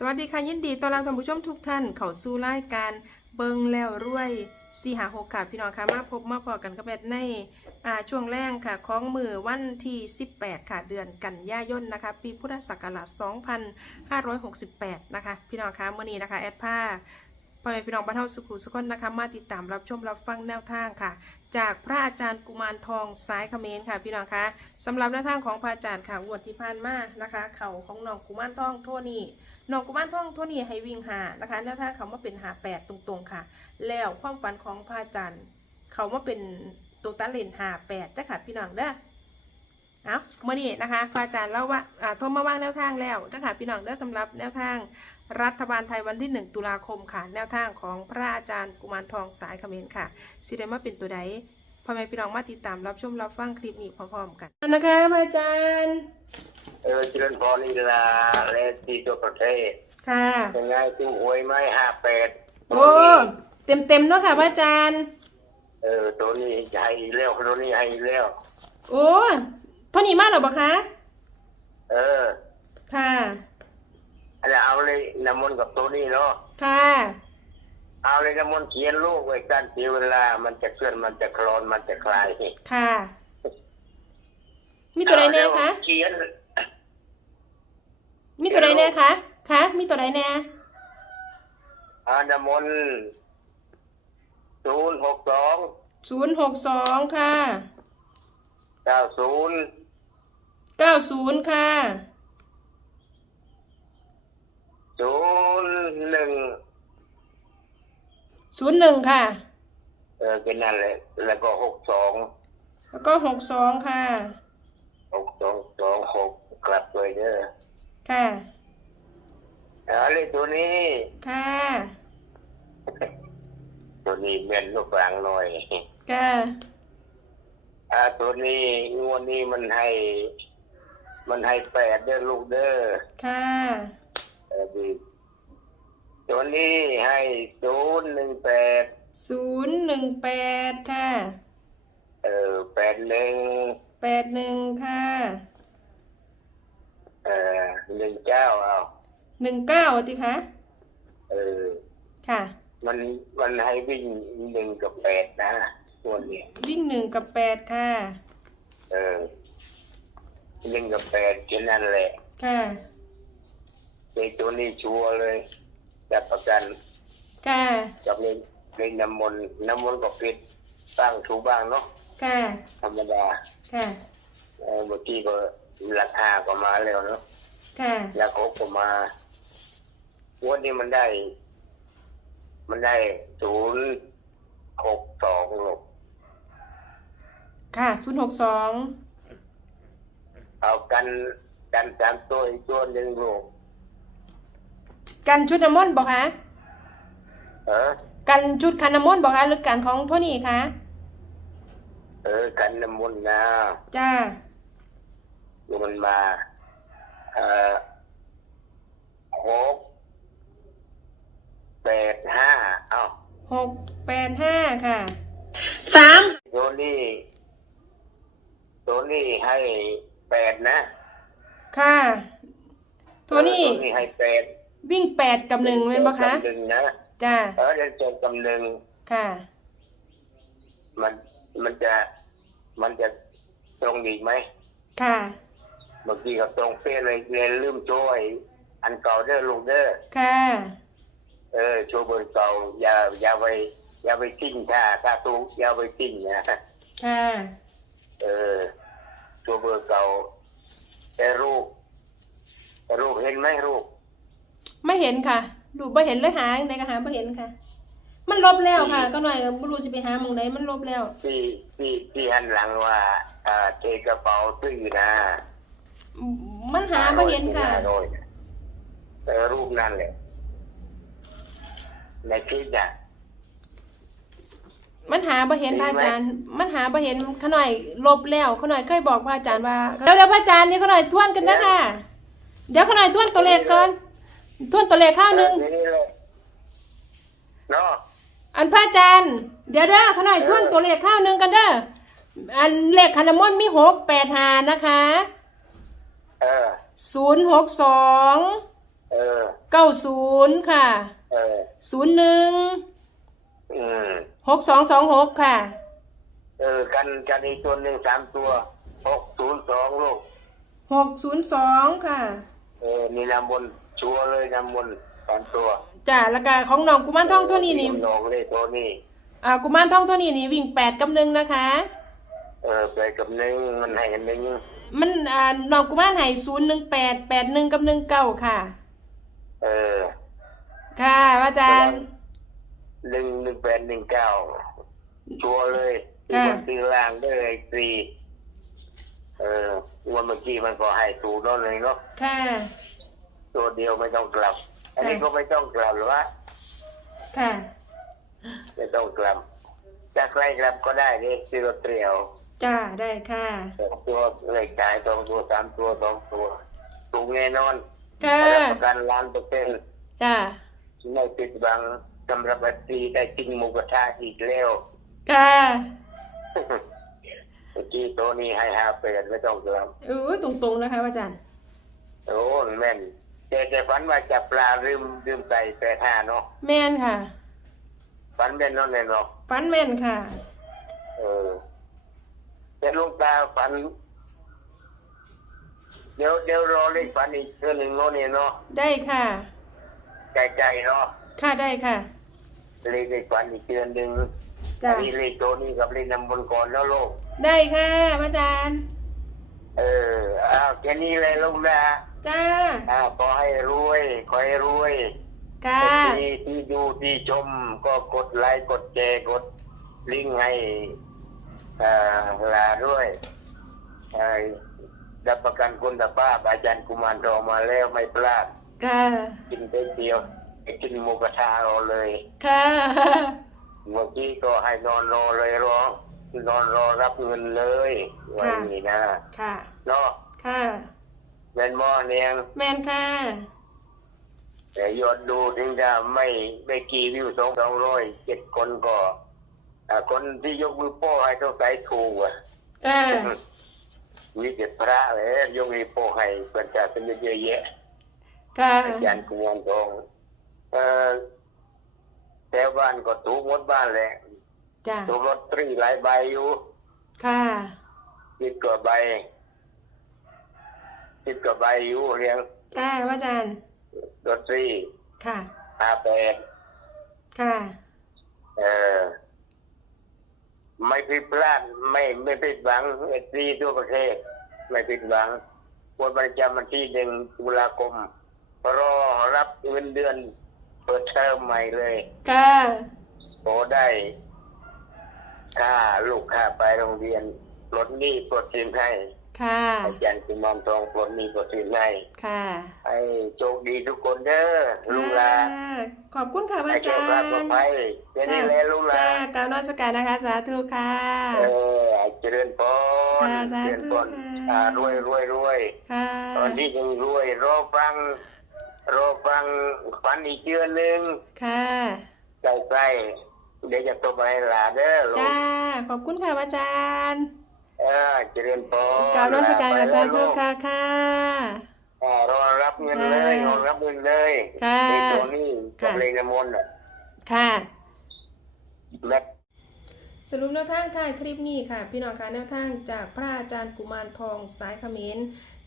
สวัสดีค่ะยินดีต้อนรับท่านผู้ชมทุกท่านเข้าสู่รายการเบิงแล้วรวยสี่หาหกค่ะพี่น้องค่ะมาพบมาพอกันกับแบดในอ่าช่วงแรกค่ะของมือวันที่ 18 ค่ะเดือนกันยายนนะคะ ปีพุทธศักราช 2568 นะคะ พี่น้องคะเมื่อนี้นะคะแอดผ้าพ่อแม่พี่น้องบ้านเฮาสุขุสุขคนนะคะมาติดตามรับชมรับฟังแนวทางค่ะ จากพระอาจารย์กุมารทองสายเขมรค่ะ พี่น้องคะสำหรับแนวทางของพระอาจารย์ค่ะงวดที่ผ่านมานะคะ เข่าของน้องกุมารทองโทนี่ น้องกุมารทองโทนี่ให้วิ่งหานะคะแนวทาเขามาเป็นหาแปดตรงๆค่ะ แล้วความฝันของพระอาจารย์เขามาเป็นตัวตาเลนหาแปดได้ค่ะพี่น้องเด้อเอาเมื่อนี้นะคะพระอาจารย์เล่าว่าโทรมาว่างแนวทางแล้วนะคะพี่น้องเด้อสำหรับแนวทางรัฐบาลไทยวันที่ 1 ตุลาคมค่ะ แนวทางของพระอาจารย์กุมารทองสายเขมรค่ะสิได้มาเป็นตัวใดพ่อแม่พี่น้องมาติดตามรับชมรับฟังคลิปนี้พร้อมๆกันนะคะพระอาจารย์ เออเจริญพรนี่ลาและที่ตัวประเทศค่ะเป็นไงถึงหวยไหมห้าแปดโอ้เต็มเต็มๆเนาะค่ะพระอาจารย์ เออตัวนี้ให้แล้วตัวนี้ให้แล้ว โอ้เท่านี้มากหรอปะคะ เออค่ะ แล้วเอาเลยน้ำมนต์กับตัวนี้เนาะค่ะ เอาเลยน้ำมนต์เขียนลูกไว้กันเสียเวลา มันจะเคลื่อนมันจะคลอนมันจะคลายค่ะ มีตัวใดแน่คะ เอาเขียน มีตัวใดแน่คะคะมีตัวใดแน่อาน้ำมนต์ศูนย์หกสองศูนย์หกสองค่ะเก้าศูนย์เก้าศูนย์ค่ะศูนย์หนึ่งศูนย์หนึ่งค่ะ เออเป็นนั่นแหละแล้วก็หกสองแล้วก็หกสองค่ะหกสองสองหกกลับเลยเด้อ ค่ะเอาเลยตัวนี้ ค่ะ ตัวนี้เม่นลูกหลังหน่อยค่ะ อ่าตัวนี้งวดนี้มันให้ มันให้แปดเด้อลูกเด้อค่ะเออดีตัวนี้ให้ศูนย์หนึ่งแปดศูนย์หนึ่งแปดค่ะ เออแปดหนึ่งแปดหนึ่งค่ะเออหนึ่งเก้าเอาหนึ่งเก้าติคะเออ ค่ะ มันมันให้วิ่งหนึ่งกับแปดนะตัวนี้วิ่งหนึ่งกับแปดค่ะ เออหนึ่งกับแปดแค่นั้นแหละค่ะ ไอ้ตัวนี้ชัวร์เลยจับประกันค่ะ กับเล่นเล่นน้ำมนต์น้ำมนต์ก็ปิดบ้างถูกบ้างเนาะค่ะ ธรรมดาค่ะเออเมื่อกี้ ก็ราคาก็มาแล้วเนาะค่ะแล้วเขาก็มาวันนี้มันได้ มันได้ศูนย์หกสองลูกค่ะศูนย์หกสองเอากันกันสามตัวอีกตัวหนึ่งลูกกันชุดน้ำมนต์บอกคะเออ กันชุดคันน้ำมนต์บอกคะหรือกันของโทนี่คะเออกันน้ำมนต์นะจ้า ดูมันมาเอ่อหกแปดห้าเอ้าหกแปดห้าค่ะสามตัวนี้ตัวนี้ให้แปดนะ ค่ะโทนี่ตัวนี้ให้แปดวิ่งแปดกับหนึ่งเป็นปะคะกำหนึ่งนะจ้าเออเดี๋ยวเจอกำหนึ่งค่ะ มันมันจะมันจะตรงอีกไหมค่ะ เมื่อกี้ก็ตรงเป๊ะเลยเรียนลืมโจ้ยอันเก่าเด้อลูกเด้อค่ะ เออโชว์เบอร์เก่าอย่าอย่าไปอย่าไปทิ้งถ้าถ้าตูกอย่าไปทิ้งนะค่ะ เออโชว์เบอร์เก่าแต่รูปแต่รูปเห็นไหมรูปไม่เห็นค่ะดูไม่เห็นเลยหาในกระหาไม่เห็นค่ะ มันลบแล้วค่ะ ก็หน่อยไม่รู้จะไปหาหมองไหนมันลบแล้ว ที่ที่ที่หันหลังว่าอ่าเทกระเป๋าซื้อนะ มันหาไม่เห็นค่ะห้าร้อยนะเออรูปนั่นแหละในคลิปน่ะมันหาบ่เห็นพระอาจารย์ มันหาบ่เห็นขน่อยลบแล้วขน่อยเคยบอกพระอาจารย์ว่าเดี๋ยวเดี๋ยวพระอาจารย์นี่ขน่อยทวนกันนะค่ะ เดี๋ยวขน่อยทวนตัวเลขก่อน ทวนตัวเลขข้าวหนึ่งเออนี่เลยเนาะอันพระอาจารย์ เดี๋ยวเด้อขน่อยทวนตัวเลขข้าวหนึ่งกันเด้อ อันเลขคานามอนมีหกแปดหานะคะ เออ ศูนย์หกสองเออ เก้าศูนย์ค่ะเออ ศูนย์หนึ่งอืม หกสองสองหกค่ะ เออ กันกันอีกตัวหนึ่งสามตัวหกศูนย์สองลูก หกศูนย์สองค่ะเออนี่นำบนชัวร์เลยนำบนสามตัวจ้ะแล้วก็ของน้องกุมารทองตัวนี้นี่ลองเลยตัวนี้ อ่ากุมารทองตัวนี้นี่วิ่งแปดกับหนึ่งนะคะ เออไปกับหนึ่งมันให้กันหนึ่ง มันอ่าน้องกุมารให้ศูนย์หนึ่งแปดแปดหนึ่งกับหนึ่งเก้าค่ะ เออค่ะอาจารย์ หนึ่งหนึ่งแปดหนึ่งเก้าชัวร์เลยค่ะมันตีล่างได้เลยสี่เออวันเมื่อกี้มันก็ให้ถูกแล้วเลยเนาะค่ะ ตัวเดียวไม่ต้องกลับ อันนี้ค่ะก็ไม่ต้องกลับหรือวะค่ะ ไม่ต้องกลับจะใกล้กลับก็ได้นี่ซีโรเตรียว จ้าได้ค่ะสองตัวเลขจ่ายสองตัวสามตัวสองตัวถูกแน่นอนค่ะรับประกันล้านเปอร์เซ็นต์จ้าไม่ปิดบังสำหรับบัตรีได้กินหมูกระทะอีกแล้วค่ะเมื่อกี้ตัวนี้ให้ห้าเปดไม่ต้องกลับเออตรงๆนะคะอาจารย์โอ้แม่นแต่แต่ฝันว่าจับปลาลืมลืมใส่แปดห้าเนาะแม่นค่ะฝันเป็นเนั่นเลยเนาะฟันแม่นค่ะ เออ แต่ลุงตาฝัน เดี๋ยวเดี๋ยวรอเลขฝันอีกเทื่อหนึ่งเนาะเนี่ยเนาะได้ค่ะ ใจใจเนาะค่ะได้ค่ะ เลขเลขฝันอีกเทื่อหนึ่งจ้าอันนี้เลขตัวนี้กับเลขนำบนก่อนแล้วโลก ได้ค่ะอาจารย์ เอออ้าวแค่นี้เลยลุงนะจ้าอ้าวขอให้รวยขอให้รวยค่ะที่ที่ดูที่ชมก็กดไลค์กดแชร์กดลิงก์ให้ อ่าลาด้วยเอ่อรับประกันคุณภาพอาจารย์กุมารทองมาแล้วไม่พลาดค่ะกินได้เดียวไปกินหมูกระทะรอเลยค่ะเมื่อกี้ก็ให้นอนรอเลยรอนอนรอรับเงินเลยวันนี้นะค่ะเนาะค่ะเป็นหม้อเนียงแม่นค่ะแต่ยอดดูถึงจะไม่ไม่กี่วิวสองสองร้อยเจ็ดคนก็ อ่าคนที่ยกมือโป้ให้เขาใส่ถูกอะค่ะมีแต่พระเลยยกมือโป้ให้เปิดจากเป็นเยอะแยะค่ะอาจารย์กุมารทองเอ่อแถวบ้านก็ถูกหมดบ้านแหละจ้าถูกลอตเตอรี่หลายใบอยู่ค่ะสิบกว่าใบสิบกว่าใบอยู่เรียงจ้าอาจารย์ลอตเตอรี่ค่ะห้าแปดค่ะ เออ ไม่ผิดพลาดไม่ไม่ผิดหวังเอซีทั่วประเทศ ไม่ผิดหวังวันประจำวันที่หนึ่งตุลาคมรอรับเงินเดือน เปิดเทอมใหม่เลยค่ะโอได้ค่าลูกค่าไปโรงเรียนปลดหนี้ปลดสินให้ ค่ะอาจารย์กุมารทองปลดหนี้ปลดสินให้ค่ะให้โชคดีทุกคนเด้อลุงลาค่ะขอบคุณค่ะให้อาโชจาคลาภปลอดรย์ภัยแค่นี้แหละลุงลาจ้ากราบนมัสการนะคะสาธุค่ะเออเจริญพรเจริญพรอ่ารวยรวยรวยค่ะตอนที่ยังรวยรอฟังรอฟังฝันอีกเดือนึงค่ะใกล้ๆเดี๋ยวจะโทรไปหลาเด้อลุงจ้าขอบคุณค่ะอาจารย์ ออเจริญพรกราบนมัสการไปกับแล้สาวธุลูกค่ะค่ะอ่ารอรับเงินเลยค่ะรอรับเงินเลยค่ะในตัวนี้กับค่ะเลงน้ำมนต์น่ะค่ะแม่สรุปแนวทางท้ายคลิปนี้ค่ะ พี่น้องคะแนวทางจากพระอาจารย์กุมารทองสายเขมร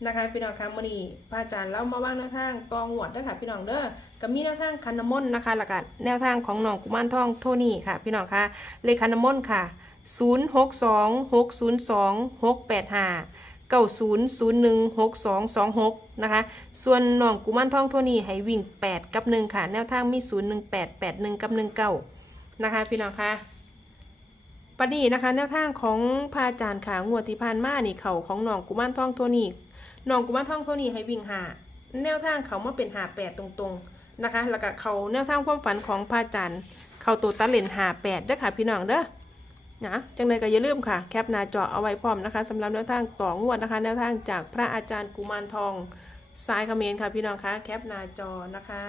นะคะพี่น้องคะมื่อนี้พระอาจารย์เล่ามาว่างแนวทางตองหวดด้วยค่ะ พี่น้องเด้อกับมีแนวทางคันนมนต์นะคะแล้วก็แนวทางของน้องกุมารทองโทนี่ค่ะ พี่น้องคะเลขคันนมนต์ค่ะ 0 6 2 6 0 2 6 8 5 9 0 0 1 6 2 2 6 นะคะ ส่วนน้องกุมารทองโทนี่ให้วิ่ง 8 กับ 1 ค่ะ แนวทางมี 0 1 8 8 1 กับ 1 9 นะคะ พี่น้องคะปดนี้นะคะ แนวทางของพระอาจารย์ขางวดที่ผ่านมานี่เขาของน้องกุมารทองโทนี่น้องกุมารทองโทนี่ให้วิ่งหาแนวทางเขามาเป็นหาแปดตรงๆนะคะ แล้วก็เขาแนวทางความฝันของพระอาจารย์เขาตัวตัดเลนหาแปดเด้อค่ะพี่น้องเด้อ นะจังเลยก็อย่าลืมค่ะแคปหน้าจอเอาไว้พร้อมนะคะสำหรับแนวทางต่องวดนะคะ แนวทางจากพระอาจารย์กุมารทองสายเขมรค่ะพี่น้องคะแคปหน้าจอนะคะ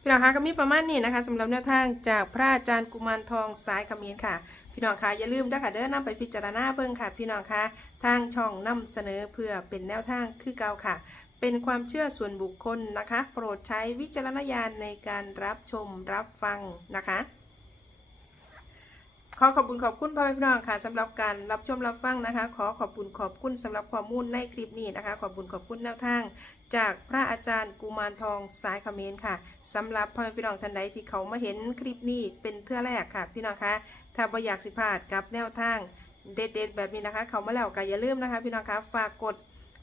พี่น้องคะก็มีประมาณนี้นะคะสำหรับแนวทางจากพระอาจารย์กุมารทองสายเขมิ้นค่ะ พี่น้องคะอย่าลืมนะคะเด้อนำไปพิจารณาเบิ่งค่ะ พี่น้องคะทางช่องนำเสนอเพื่อเป็นแนวทางคือเก่าค่ะ เป็นความเชื่อส่วนบุคคลนะคะ โปรดใช้วิจารณญาณในการรับชมรับฟังนะคะ ขอขอบคุณขอบคุณพ่อแม่พี่น้องค่ะสำหรับการรับชมรับฟังนะคะ ขอขอบคุณขอบคุณสำหรับข้อมูลในคลิปนี้นะคะ ขอบคุณขอบคุณแนวทาง จากพระอาจารย์กุมารทองสายคเมรค่ะสำหรับพ่อแม่พี่น้องท่านใดที่เขามาเห็นคลิปนี้เป็นเทื่อแรกค่ะพี่น้องคะถ้าบ่อยากสิพลาดกับแนวทางเด็ดๆแบบนี้นะคะ เขามาแล้วก็อย่าลืมนะคะ พี่น้องคะฝากกด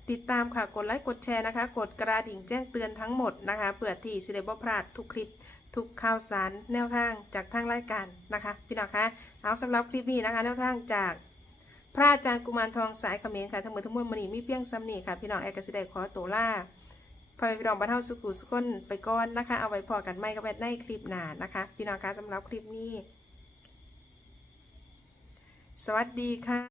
ติดตามค่ะกดไลค์กดแชร์นะคะ กดกระดิ่งแจ้งเตือนทั้งหมดนะคะเพื่อที่สิได้บ่พลาดทุกคลิป ทุกข่าวสารแนวทางจากทางรายการนะคะ พี่น้องคะเอาสำหรับคลิปนี้นะคะ แนวทางจากพระอาจารย์กุมารทองสายเขมรค่ะทั้งหมดทั้งมวลมันนี้มีเพียงซ้ำนี่ค่ะ พี่น้องแอกกสิได้ขอตัวล่าพอพี่น้องบรรเทาสุขุสุขนไปก่อนนะคะ เอาไว้พอกันไม่ก็แบในคลิปหน้านะคะ พี่น้องคะสำหรับคลิปนี้ สวัสดีค่ะ